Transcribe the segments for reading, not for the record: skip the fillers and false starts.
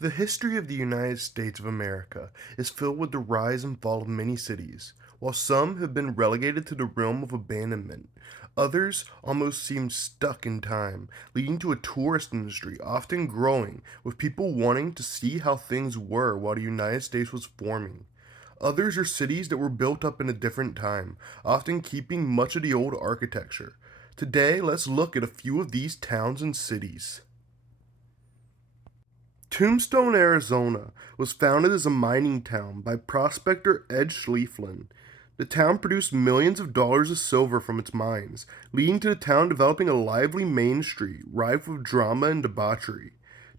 The history of the United States of America is filled with the rise and fall of many cities. While some have been relegated to the realm of abandonment, others almost seem stuck in time, leading to a tourist industry often growing, with people wanting to see how things were while the United States was forming. Others are cities that were built up in a different time, often keeping much of the old architecture. Today, let's look at a few of these towns and cities. Tombstone, Arizona, was founded as a mining town by prospector Ed Schlieflin. The town produced millions of dollars of silver from its mines, leading to the town developing a lively main street rife with drama and debauchery.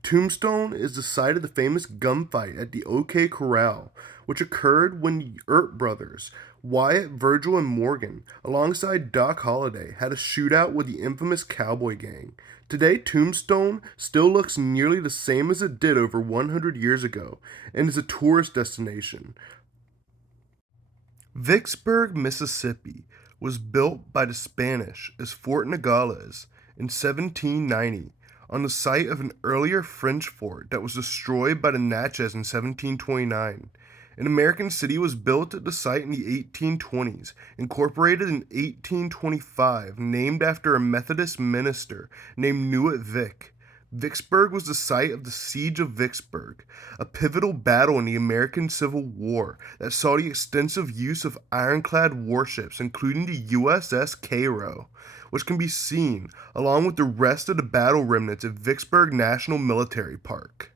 Tombstone is the site of the famous gunfight at the OK Corral, which occurred when the Earp brothers, Wyatt, Virgil, and Morgan, alongside Doc Holliday, had a shootout with the infamous Cowboy Gang. Today, Tombstone still looks nearly the same as it did over 100 years ago and is a tourist destination. Vicksburg, Mississippi was built by the Spanish as Fort Nogales in 1790 on the site of an earlier French fort that was destroyed by the Natchez in 1729. An American city was built at the site in the 1820s, incorporated in 1825, named after a Methodist minister named Newitt Vick. Vicksburg was the site of the Siege of Vicksburg, a pivotal battle in the American Civil War that saw the extensive use of ironclad warships, including the USS Cairo, which can be seen along with the rest of the battle remnants at Vicksburg National Military Park.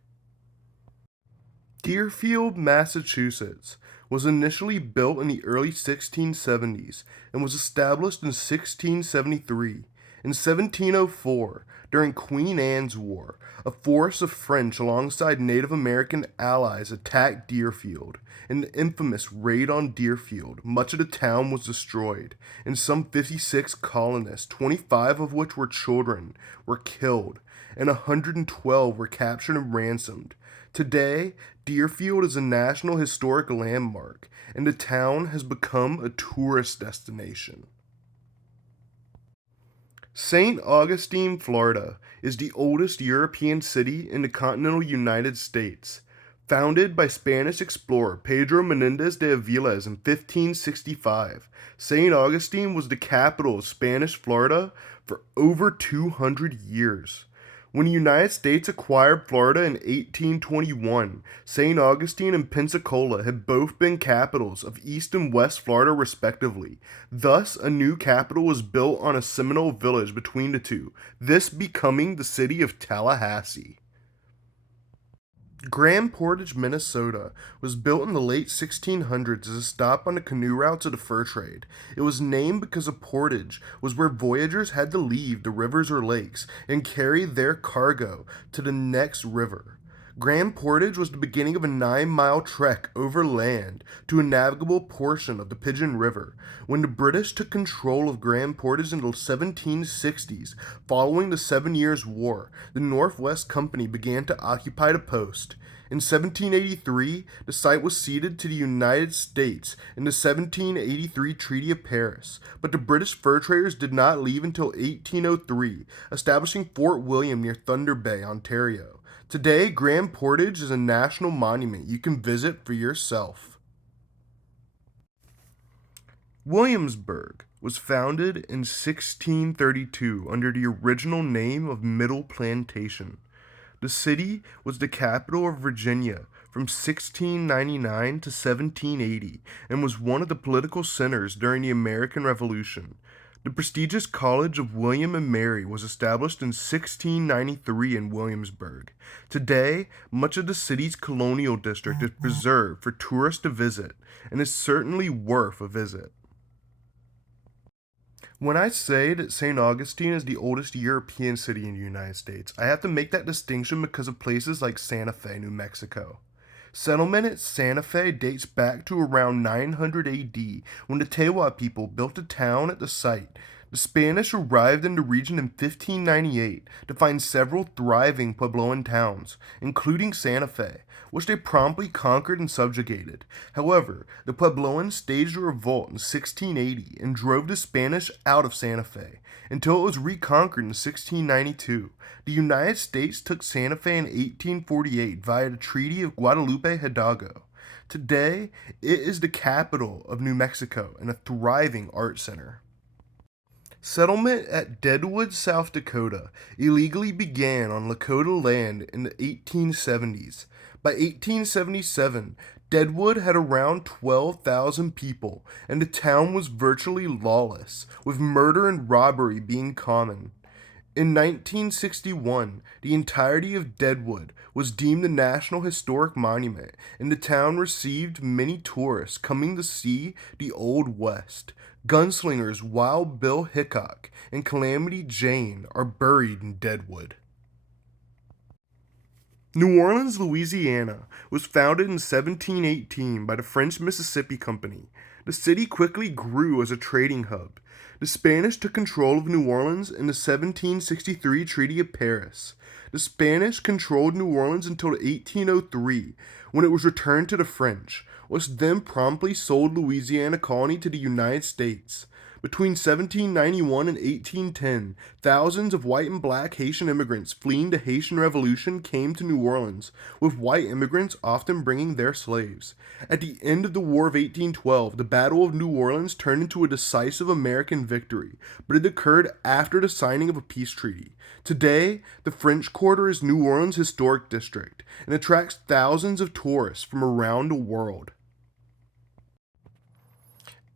Deerfield, Massachusetts, was initially built in the early 1670s and was established in 1673. In 1704, during Queen Anne's War, a force of French alongside Native American allies attacked Deerfield. In the infamous Raid on Deerfield, much of the town was destroyed, and some 56 colonists, 25 of which were children, were killed, and 112 were captured and ransomed. Today, Deerfield is a National Historic Landmark, and the town has become a tourist destination. St. Augustine, Florida, is the oldest European city in the continental United States. Founded by Spanish explorer Pedro Menendez de Aviles in 1565, St. Augustine was the capital of Spanish Florida for over 200 years. When the United States acquired Florida in 1821, St. Augustine and Pensacola had both been capitals of East and West Florida respectively. Thus, a new capital was built on a Seminole village between the two, this becoming the city of Tallahassee. Grand Portage, Minnesota, was built in the late 1600s as a stop on the canoe routes of the fur trade. It was named because a portage was where voyagers had to leave the rivers or lakes and carry their cargo to the next river. Grand Portage was the beginning of a 9-mile trek over land to a navigable portion of the Pigeon River. When the British took control of Grand Portage in the 1760s, following the Seven Years' War, the Northwest Company began to occupy the post. In 1783, the site was ceded to the United States in the 1783 Treaty of Paris, but the British fur traders did not leave until 1803, establishing Fort William near Thunder Bay, Ontario. Today, Grand Portage is a national monument you can visit for yourself. Williamsburg was founded in 1632 under the original name of Middle Plantation. The city was the capital of Virginia from 1699 to 1780 and was one of the political centers during the American Revolution. The prestigious College of William and Mary was established in 1693 in Williamsburg. Today, much of the city's colonial district is preserved for tourists to visit and is certainly worth a visit. When I say that St. Augustine is the oldest European city in the United States, I have to make that distinction because of places like Santa Fe, New Mexico. Settlement at Santa Fe dates back to around 900 AD when the Tewa people built a town at the site. The Spanish arrived in the region in 1598 to find several thriving Puebloan towns, including Santa Fe, which they promptly conquered and subjugated. However, the Puebloans staged a revolt in 1680 and drove the Spanish out of Santa Fe until it was reconquered in 1692. The United States took Santa Fe in 1848 via the Treaty of Guadalupe Hidalgo. Today, it is the capital of New Mexico and a thriving art center. Settlement at Deadwood, South Dakota, illegally began on Lakota land in the 1870s. By 1877, Deadwood had around 12,000 people, and the town was virtually lawless, with murder and robbery being common. In 1961, the entirety of Deadwood was deemed a National Historic Monument, and the town received many tourists coming to see the Old West. Gunslingers Wild Bill Hickok and Calamity Jane are buried in Deadwood. New Orleans, Louisiana, was founded in 1718 by the French Mississippi Company. The city quickly grew as a trading hub. The Spanish took control of New Orleans in the 1763 Treaty of Paris. The Spanish controlled New Orleans until 1803, when it was returned to the French, which then promptly sold Louisiana Colony to the United States. Between 1791 and 1810, thousands of white and black Haitian immigrants fleeing the Haitian Revolution came to New Orleans, with white immigrants often bringing their slaves. At the end of the War of 1812, the Battle of New Orleans turned into a decisive American victory, but it occurred after the signing of a peace treaty. Today, the French Quarter is New Orleans' historic district and attracts thousands of tourists from around the world.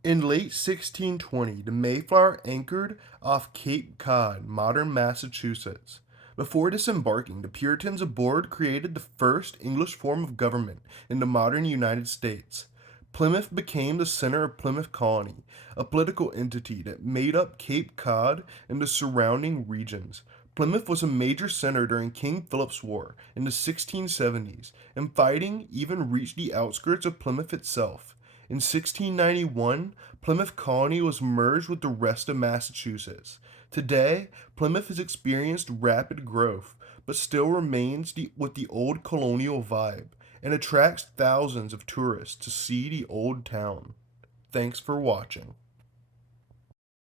In late 1620, the Mayflower anchored off Cape Cod, modern Massachusetts. Before disembarking, the Puritans aboard created the first English form of government in the modern United States. Plymouth became the center of Plymouth Colony, a political entity that made up Cape Cod and the surrounding regions. Plymouth was a major center during King Philip's War in the 1670s, and fighting even reached the outskirts of Plymouth itself. In 1691, Plymouth Colony was merged with the rest of Massachusetts. Today, Plymouth has experienced rapid growth, but still remains with the old colonial vibe and attracts thousands of tourists to see the old town. Thanks for watching.